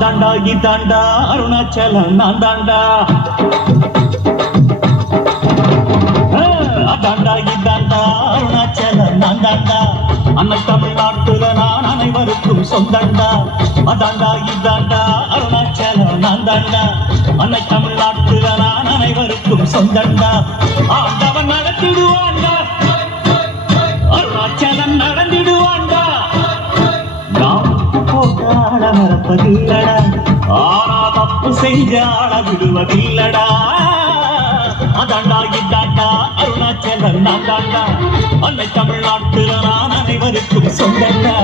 அதாண்டா இதாண்டா அருணாச்சலம் நான் தாண்டா. அதாண்டா இதாண்டா அருணாச்சலம் நான் தாண்டா. அன்னை தமிழ்நாட்டுல நான் அனைவருக்கும் சொந்தண்டா. அதாண்டா இதாண்டா அருணாச்சலம் நான் தாண்டா. அன்னை தமிழ்நாட்டுல நான் அனைவருக்கும் சொந்தண்டா. ஆண்டவன் நடத்திடுவாண்டா, அருணாச்சலம் நடந்திடுவாண்டா. நாம் போகாட மறப்பதில்லடா, ஆனா தப்பு செஞ்சாட விடுவதில்லடா. அதாண்டா இதாண்டா அருணாச்சலம் நான் தாண்டா. அன்னை தமிழ்நாட்டுல நான் அனைவருக்கும் சொந்தண்டா.